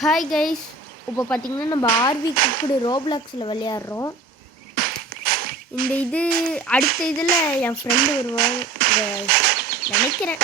Hi guys, இப்போ பார்த்தீங்கன்னா நம்ம ஆர்வி குக்குடு ரோப்ளாக்ஸில் விளையாடுறோம். இந்த அடுத்த இதில் என் ஃப்ரெண்டு வருவாங்க நினைக்கிறேன்.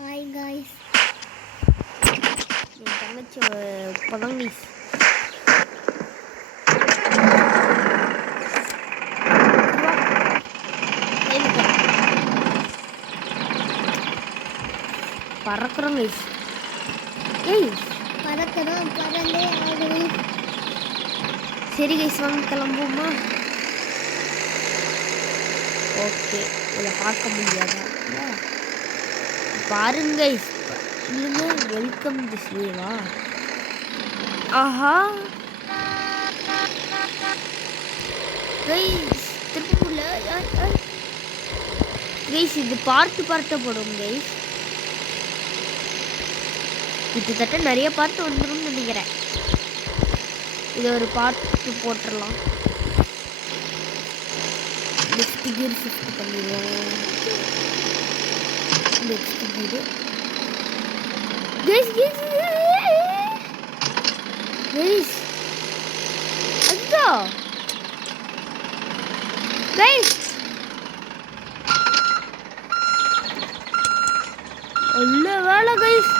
ஹாய் கைஸ், என் தங்கச்சி இப்போதான் கைஸ் பறக்கிறோம் கைஸ். பறக்கிறோம், பறந்தே ஆகணும். சரி கைஸ், வாங்க கிளம்புமா. ஓகே, இதை பார்க்க முடியாதா? பாருங்க கைஸ், இல்லைங்க வெல்கம் திஸ் வேவா. ஆஹா கைஸ், திருப்பூர்ல கைஸ் இது பார்ட்டாக போடும் கைஸ். கிட்டத்தட்ட நிறைய பார்ட் வந்துடும் நினைக்கிறேன். இது ஒரு பார்ட் போட்டுடலாம். நெக்ஸ்ட் கியர் ஷிஃப்ட் பண்ணிடுவோம். Next gear guys guys guys அச்சோ கைஸ் நல்ல வேலை கைஸ்.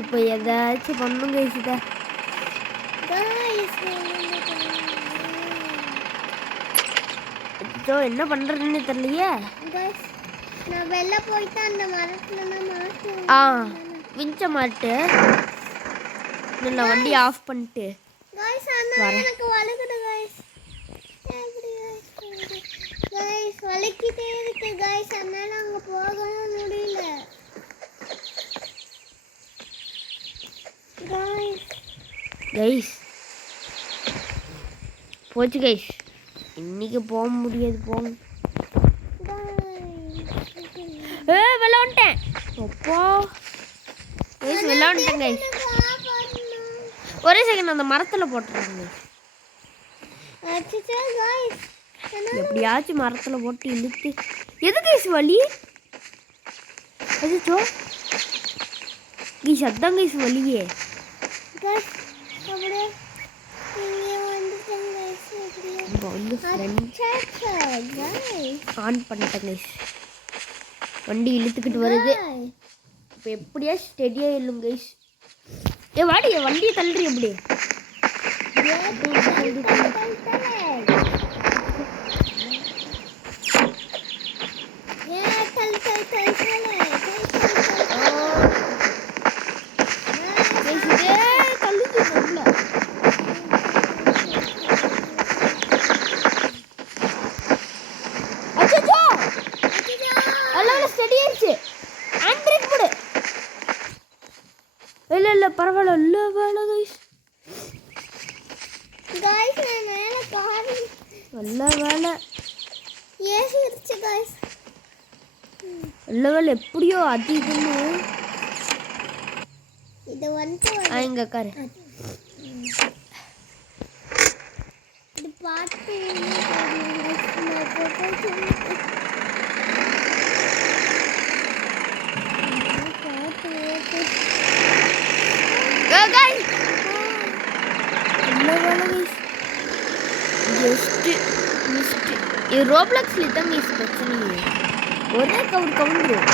இப்போ ஏதாச்சும் பண்ணுங்க இதை. என்ன பண்றதுன்னு தெரியலையே. நான் வெளில போயிட்டு அந்த மரத்துல விஞ்ச மாட்டு நான் வண்டி ஆஃப் பண்ணிட்டு எனக்கு வலிக்குது கைஸ். கைஸ் வலிக்கிட்டே இருக்கு கைஸ், அதனால அங்க போகவும் முடியல கைஸ். போச்சு கைஸ், இன்னைக்கு போக முடியாது. போங்க விளையாண்டேன். அப்போ கைஸ் விளையாண்டேன் கைஸ். ஒரே செகண்ட் அந்த மரத்தில் போட்டுறாங்க. எப்படியாச்சும் மரத்தில் போட்டு இழுத்து. எது கைஸ் வலி? அச்சோ கைஸ், அதான் கைஸ் வலியே. ஆன் பண்ணிட்டேன் கைஸ். வண்டி இழுத்துக்கிட்டு வருது. இப்போ எப்படியா ஸ்டெடியா இல்லும் கைஸ். வாடி வண்டியை தள்ளுறி எப்படி? இல்ல பரவாயில்ல, இல்ல வேலை கைஸ். கைஸ் நான் மேல பாரு, நல்ல வேலை ஏசிருச்சு கைஸ். நல்ல வேலை எப்படியோ அது இதுன்னு இது வந்து இங்க காரு. இது பாட்டு இது ரோப்ளாக்ஸ்ல தான் மிஸ் பிரச்சனை. ஒரே கவுந்துரும்.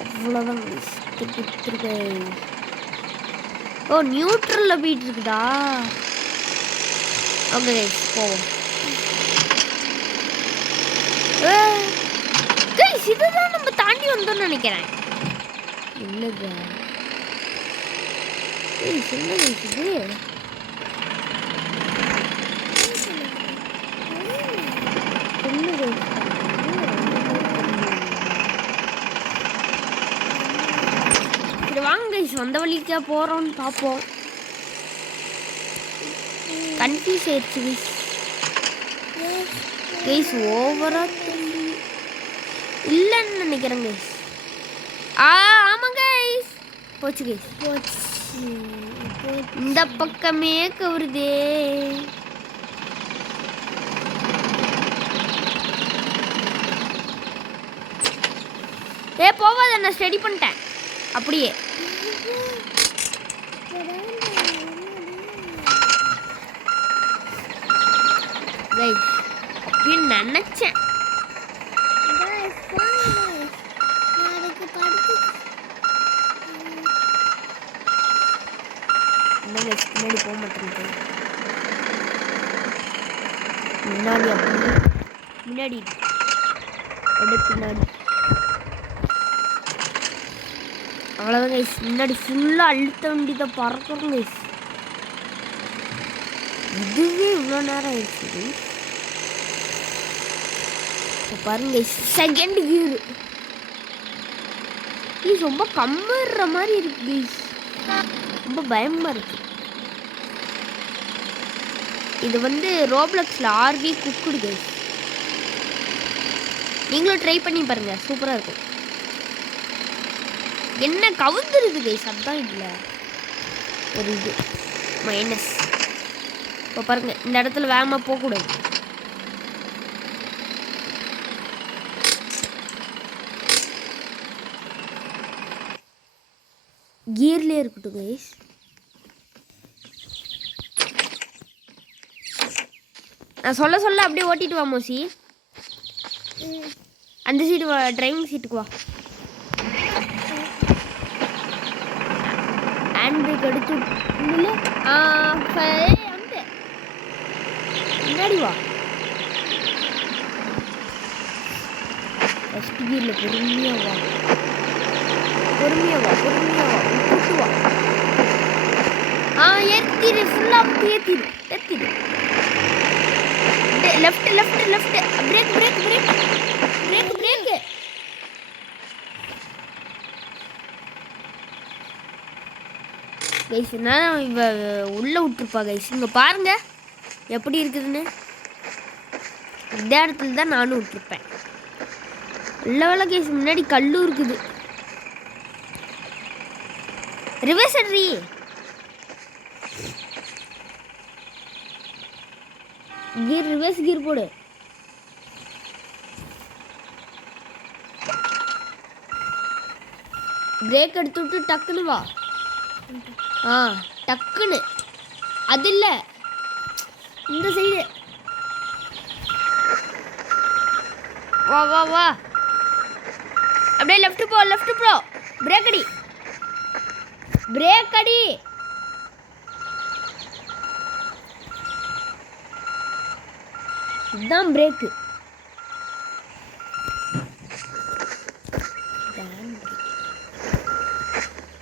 அவ்வளோதான் மிஸ். ஓ நியூட்ரல்ல போயிட்டு இருக்குதா? ஓகே கைஸ் போவோம். கைஸ் இதுதான் நம்ம தாண்டி வந்தோம்னு நினைக்கிறேன். இல்லைங்க கைஸ், என்ன கைஸ் இது? சரி வாங்க கைஸ், வந்த வழிக்கா போகிறோன்னு பார்ப்போம். கன்ஃபியூஸ் ஆயிடுச்சு கைஸ் ஓவரா இல்லைன்னு நினைக்கிறேன் கைஸ். ஆமாம் கைஸ், போச்சு கைஸ். இந்த பக்கமே கவுருதே. போவாத, நான் ஸ்டடி பண்ணிட்டேன் அப்படியே. அப்படின்னு நினைச்சேன். முன்னாடி போக மாட்டேங்குது. முன்னாடி அப்படி முன்னாடி அப்படியே பின்னாடி. அவ்வளோதான் கைஸ். முன்னாடி ஃபுல்லாக அழுத்த வேண்டியதை பறக்கிறோம் கைஸ். இதுவே இவ்வளோ நேரம் ஆயிடுச்சு கைஸ். இப்போ பாருங்க செகண்ட் கியர் ப்ளீஸ். ரொம்ப கம்மிடுற மாதிரி இருக்கு கைஸ். ரொம்ப பயமாக இருக்கு. இது வந்து ரோப்ளக்ஸில் ஆர்வி குக்குடு கைஸ். நீங்களும் ட்ரை பண்ணி பாருங்க, சூப்பராக இருக்கும். என்ன கவுந்துருது கைஸ், அதுதான் இல்லை ஒரு இது மைனஸ். இப்போ பாருங்க, இந்த இடத்துல வேகமாக போகக்கூடாது. கியர்லேயே இருக்கட்டும் கைஸ். நான் சொல்ல சொல்ல அப்படியே ஓட்டிட்டு வா மோசி. அந்த சீட்டு வா, டிரைவிங் சீட்டுக்கு வா. ஹேண்ட் பிரேக் எடுத்து முன்னாடி வா. ஃபஸ்ட் கியரில் பொறுமையாக வா, பொறுமையாக வா, பொறுமையாக வா, விட்டு வா. ஏற்றிடு, ஃபுல்லாக ஏற்றிடு, ஏற்றிடு. Left left left, brake brake brake brake brake. Guys நான் இவ உள்ளே விட்டுருப்பா கைஸ். இங்கே பாருங்க எப்படி இருக்குதுன்னு. இந்த இடத்துல தான் நானும் விட்டுருப்பேன். நல்ல வேலை கைஸ், முன்னாடி கல்லும் இருக்குது. ரிவர்ஸ் அட்ரி. கியர் ரிவர்ஸ் கியர் போடு. பிரேக் எடுத்து விட்டு டக்குன்னு வா. டக்குன்னு அது இல்லை, இந்த சைடு வா வா வா. அப்படியே லெஃப்ட் போ, லெஃப்ட் போ. பிரேக் அடி, பிரேக் அடி. இதுதான் பிரேக்கு.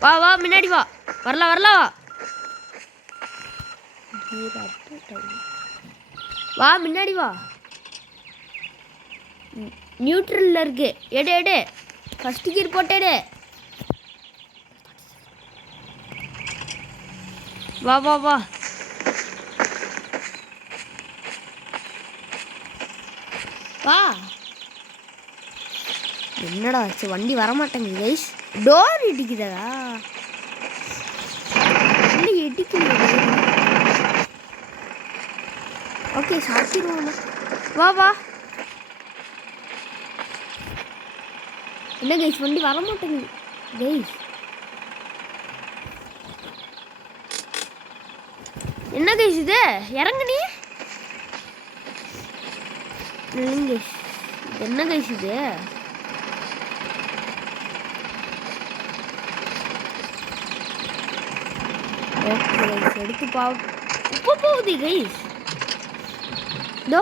வா வா, முன்னாடி வா. வரலாம் வரலாம் வா, முன்னாடி வா. நியூட்ரலில் இருக்கு. எடு எடு, ஃபர்ஸ்ட் கியர் போட்டு எடு. வா வா வா. வா. என்னடா ஆச்சு, வண்டி வரமாட்டேங்குது கைஸ். டோர் இடிக்குதா? இல்லை இடிக்கல. ஓகே சாத்திடுவோம். வா வா. என்ன கைஸ், வண்டி வரமாட்டேங்குது கைஸ். என்ன கைஸ் இது, இறங்கு நீ. இல்லைங்க கைஸ், என்ன கைஸ் இது? ஓகே கைஸ், எடுத்து உப்பு போகுது கைஸ். இதோ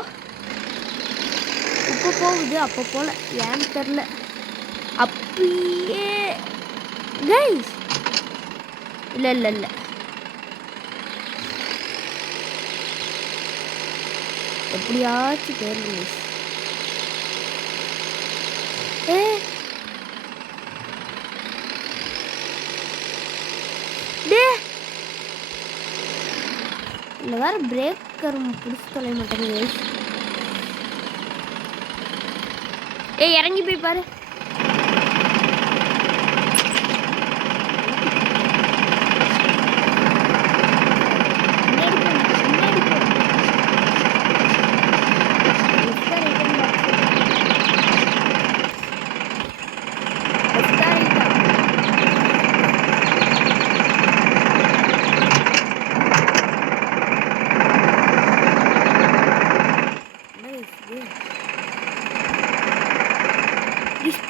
உப்பு போகுது, அப்போ போல ஏன்னு தெரில. அப்படியே கைஸ். இல்லை இல்லை இல்லை, எப்படியாச்சும் தேர்வு கைஸ். இல்லை வேறு பிரேக்கர் பிடிச்சி தொலைய மாட்டேங்குது கைஸ். ஏய் இறங்கி போய் பாரு.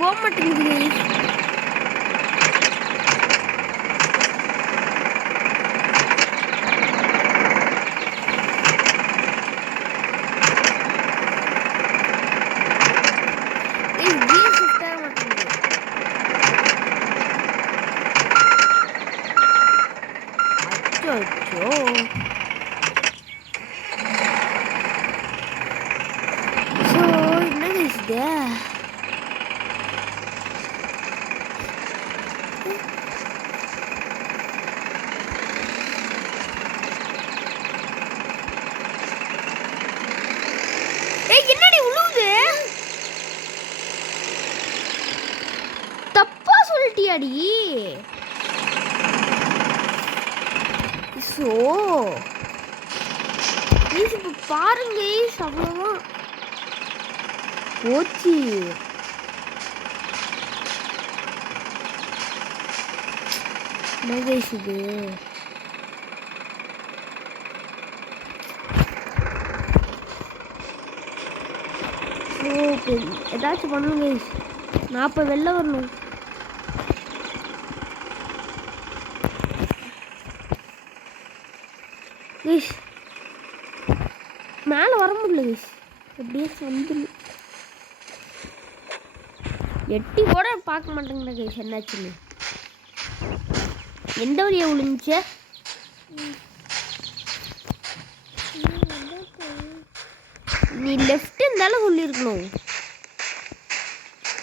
போக மாட்டேங்குது என்னடி உழுவுது? தப்பா சொல்லிட்டியாடி. ஸோ இப்போ பாருங்க அவ்வளோதான் போச்சு. என்ன இது? ஏதாச்சும் பண்ணணும் கைஸ். நான் இப்போ வெளில வரணும். கைஸ் மேலே வர முடியல கைஸ். எப்படியே வந்துடணும். எட்டி கூட பார்க்க மாட்டேங்கிற கைஸ் என்னாச்சுன்னு. எந்த வழியை விழுந்துச்சு? நீ லெஃப்ட் இருந்தாலும் சொல்லியிருக்கணும்.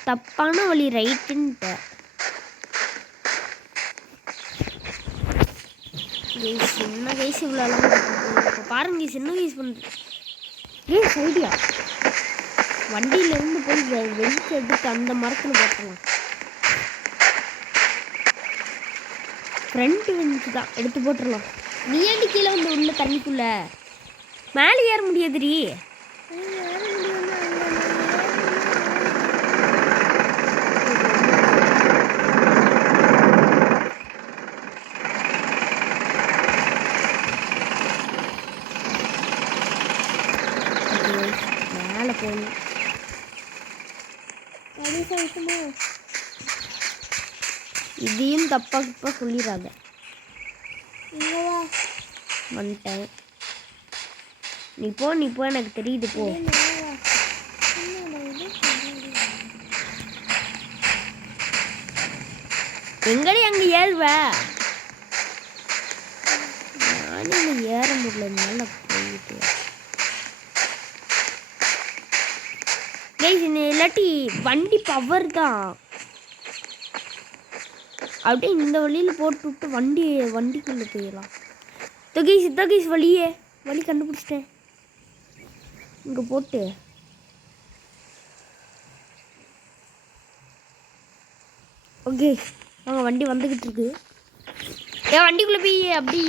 தப்பான வழி ரைட்டுன்ட்ட. சின்ன கைஸ் இவ்வளோ இப்போ பாருங்க சின்ன கைஸ் பண்ணுறது. கைஸ் ஐடியா, வண்டியிலேருந்து போய் வெளிச்சு எடுத்து அந்த மரத்தில் போட்டலாம். ஃப்ரண்ட் வெஞ்சு தான் எடுத்து போட்டுடலாம். நீ ஏண்டி கீழே வந்து உள்ள தண்ணிக்குள்ள மேலே ஏற முடியாதுடி. மேலே போகணும். இதையும் தப்பா தப்பா சொல்லிடாத. வந்துட்டேன். நீ போ எனக்கு தெரியுது போ. எங்கடி அங்க ஏறுவ? நானே ஏற முடியல. நல்லா போயிட்டு இல்லாட்டி வண்டி பவர் தான். அப்படியே இந்த வழியில் போட்டு விட்டு வண்டிக்குள்ளே போயிடலாம். தகீஸ் வழி கண்டுபிடிச்சிட்டேன். இங்கே போட்டு ஓகே வாங்க. வண்டி வந்துக்கிட்டு இருக்கு. வண்டிக்குள்ளே போய் அப்படி